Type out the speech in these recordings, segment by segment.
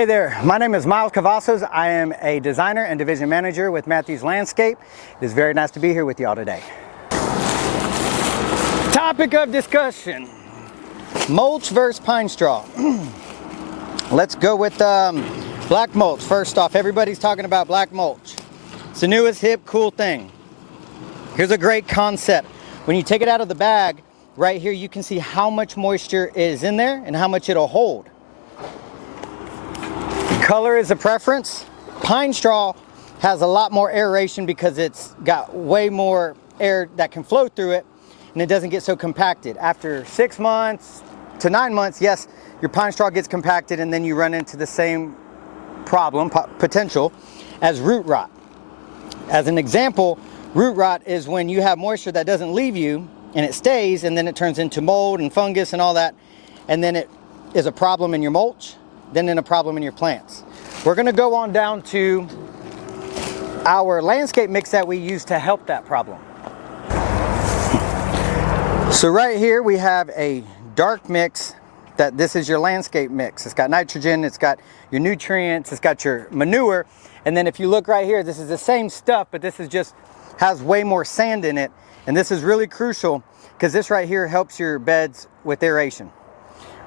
Hey there, my name is Miles Cavazos. I am a designer and division manager with Matthews Landscape. It is very nice to be here with y'all today. Topic of discussion, mulch versus pine straw. Let's go with black mulch. First off, everybody's talking about black mulch. It's the newest hip cool thing. Here's a great concept. When you take it out of the bag, right here you can see how much moisture is in there and how much it'll hold. Color is a preference. Pine straw has a lot more aeration because it's got way more air that can flow through it and it doesn't get so compacted. After 6 months to 9 months, yes, your pine straw gets compacted and then you run into the same problem, potential, as root rot. As an example, root rot is when you have moisture that doesn't leave you and it stays and then it turns into mold and fungus and all that, and then it is a problem in your mulch, then a problem in your plants. We're gonna go on down to our landscape mix that we use to help that problem. So right here we have a dark mix that this is your landscape mix. It's got nitrogen, it's got your nutrients, it's got your manure, and then if you look right here, this is the same stuff, but this is just has way more sand in it, and this is really crucial because this right here helps your beds with aeration,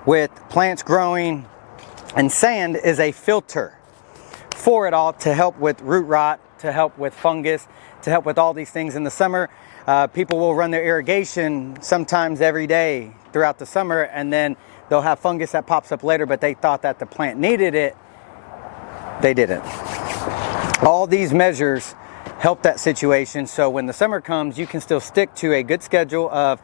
with plants growing. And sand is a filter for it all to help with root rot, to help with fungus, to help with all these things in the summer. People will run their irrigation sometimes every day throughout the summer, and then they'll have fungus that pops up later, but they thought that the plant needed it. They didn't. All these measures help that situation, so when the summer comes, you can still stick to a good schedule of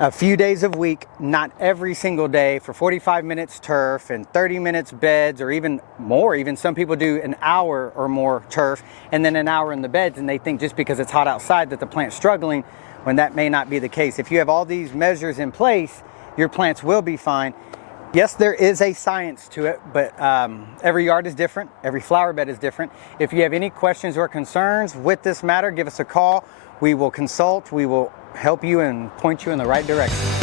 a few days a week, not every single day, for 45 minutes turf and 30 minutes beds, or even more. Even some people do an hour or more turf and then an hour in the beds, and they think just because it's hot outside that the plant's struggling, when that may not be the case. If you have all these measures in place, your plants will be fine. Yes, there is a science to it, but every yard is different, every flower bed is different. If you have any questions or concerns with this matter, give us a call. We will consult, we will help you and point you in the right direction.